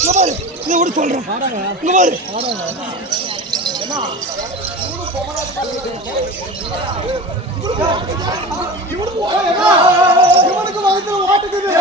இங்க பாரு இத கூட சொல்றேன் இங்க பாரு என்ன மூணு பொமராஜ் இவனுக்கு வகுத்துல ஓட்டுக்குது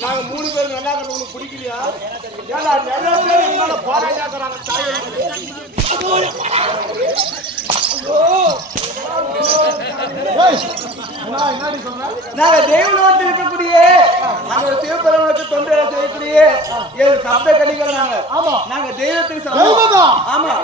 நாங்க மூணு பேர் நல்லா இருக்கிறவங்களுக்கு பிடிக்கலையா? நிறைய பேர் போராட்டம் நாங்க தெய்வலோகத்தில் இருக்கக்கூடிய நாங்க சிவபெருமானுக்கு தொண்டை செய்யக்கூடிய சப்த கணிகள் நாங்க. ஆமா நாங்க தெய்வத்துக்கு ஆமா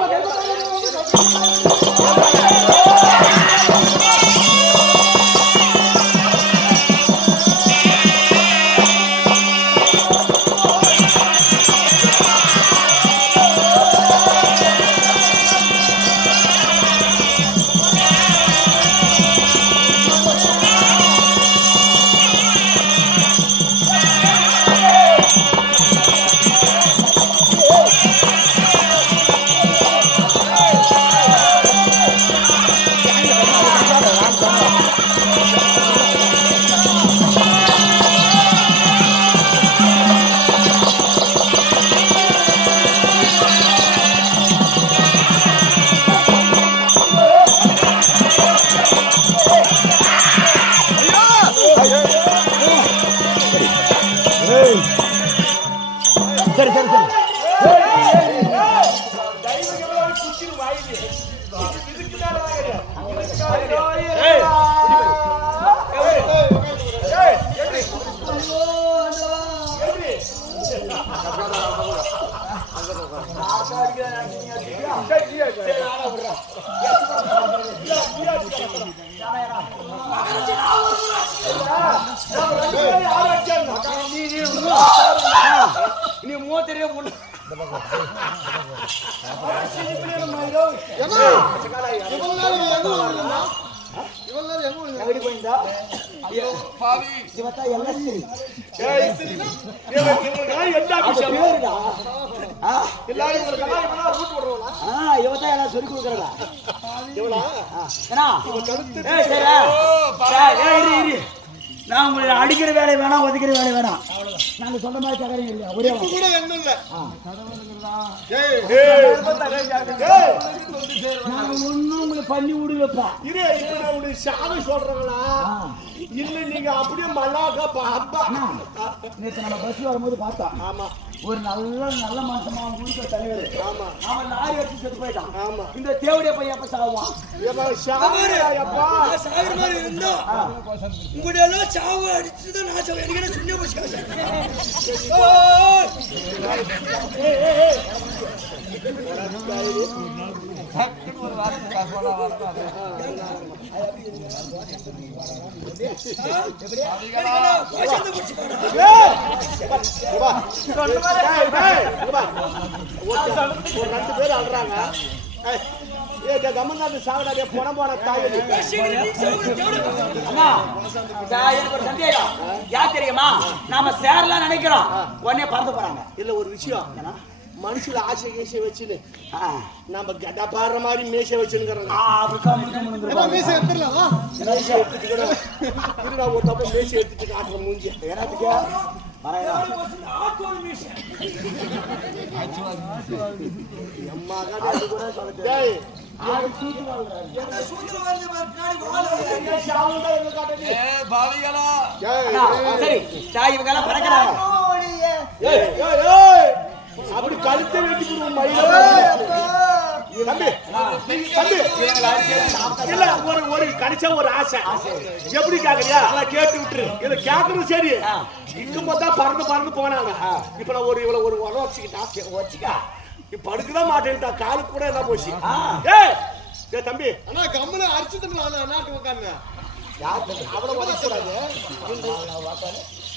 சரி சரி சரி நீ மூத்தரே போடு சொல்லி கொடுக்கறா நான் உங்களை அடிக்கிற வேலை வேணாம், ஒதுக்கிற வேலை வேணாம். நாங்க சொந்த மாதிரி தகவல் இல்லையா? ஒரே கூட என்ன இல்ல நாங்க ஒன்னும் உங்களை பண்ணி விடுவேப்பா. உங்களுடைய சாமி சொல்றாங்களா இல்ல நீங்க அப்படியே மல்லாக்கா நேற்று நம்ம பஸ் வரும்போது பார்த்தோம். ஆமா ஒரு நல்ல மனுஷமா ஊருக்கு தலைவர். ஆமா அவன் லாரி அடிச்சு செத்து போயிட்டான். ஆமா இந்த தேவடைய பையன் எப்ப சாவான்? சாகுற மாதிரி இருந்தா உங்களுடைய எல்லாம் சாவு அடிச்சுதான் நான் சாவு. எனக்கு என்ன சுண்ண போச்சு ரெண்டு பேர் அழுறாங்க. கமல்நாத் சாகடாடிய பணம் போன தாய். எனக்கு ஒரு சந்தேகம். யார் தெரியுமா? நாம சேரலாம் நினைக்கிறோம், உடனே பறந்து போறாங்க. இல்ல ஒரு விஷயம், மனுஷுல ஆசை கீசை வச்சுன்னு நம்ம கட்டா பாடுற மாதிரி மேசை வச்சுன்னு ஒரு தப்பு மேசை எடுத்துட்டு காட்டுற மூஞ்சி எனக்கு அப்படி கழுத்தை வெட்டி ஒரு கடிச்சா ஒரு ஆசை எப்படி கேக்குறியா? கேட்டு விட்டுரு. இதை கேட்கறது சரி. இங்கும் போதா பறந்து போனாங்க. இப்ப நான் இவ்வளவு ஒரு உரம் வச்சுக்கிட்டா இப்ப படுக்கதான் மாட்டேன்ட்டா. காலுக்கு கூட என்ன போச்சு. ஏ தம்பி ஆனா கம்மனை அரிச்சு நாட்டு உட்காந்து அவ்வளவு வதக்கூடாது.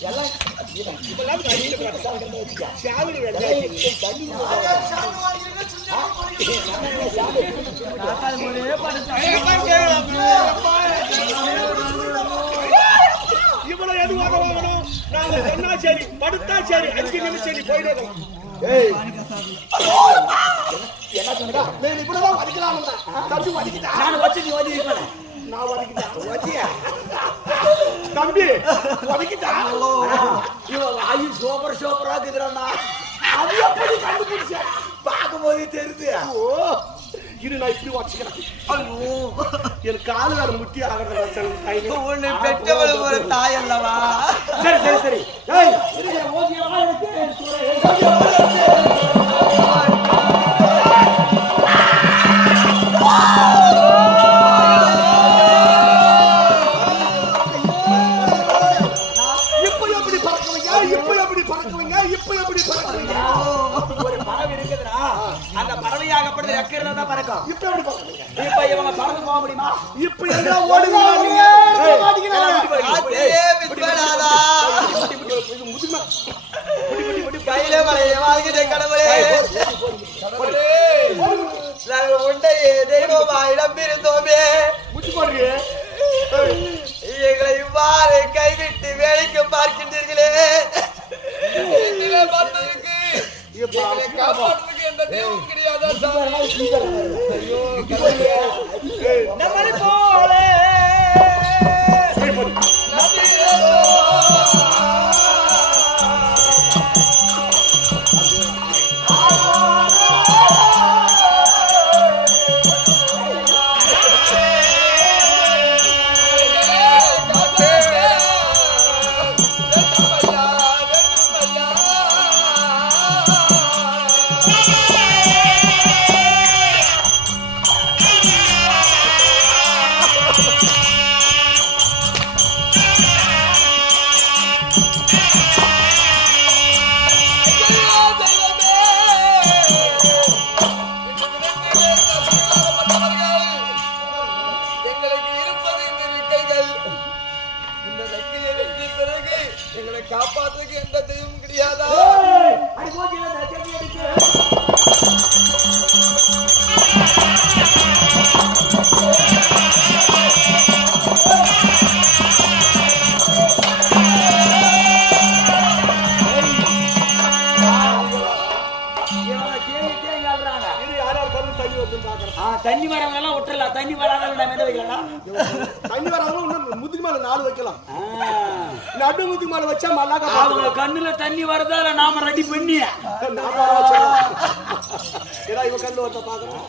எல்லாம் இவ்வளவு எதுவாக வாங்கணும்? நாங்க சொன்னா சரி, படுத்தா சரி, 5 நிமிஷம் சரி போயிடுறோம். என்ன சொன்னா இப்படிதான் வதிக்கலாம். தம்பி வதிக்கிட்டா நான் வச்சு நீ வதிக்க நான் வதிக்கிட்டேன் தம்பி வதிக்கிட்டா. வாயு சூப்பரா இருக்குதுடா. அது எப்படி கண்டுபிடிச்ச? பார்க்கும் போதே தெரியுது. இரு நான் இப்படி வச்சுக்கிறேன். ஐயோ எனக்கு காலு வேற முட்டி ஆகிறது. உன்னை பெற்றவள் ஒரு தாய் அல்லவா? சரி சரி சரி. ஒரு பறவை இருக்குதுன்னா அந்த பறவையாகப்பட்டது ரெக்கையில தான் பறக்கும். இப்ப இவங்க பறந்து போக முடியுமா? இப்ப எல்லாம் ஓடுங்க. கையில மலையை வாழ்கிற கடவுளே, நாங்கள் உண்டையே தெய்வமாய் நம்பியிருந்தோமே, எங்களை இவ்வாறு கைவிட்டு வேலைக்கு பார்க்கின்றீர்களே. காப்பாற்றுவதற்கு எந்த தெய்வம் கிடையாதா சாமி? நம்மளை போல காப்பாற்றுக்கு எந்த தெய்வம் கிடையாதா? தண்ணி வரவங்க எல்லாம் விட்டுறலாம். தண்ணி வராதவங்க நம்ம என்ன வைக்கலாம்? தண்ணி வராதவங்க முதுகு மேல 4 வைக்கலாம். நடு முதுகு மேல வச்சா மல்லாக்க அவங்க கண்ணுல தண்ணி வரதா நாம ரெடி பண்ணி இவன் கண்ணு வரத பாக்குறேன்.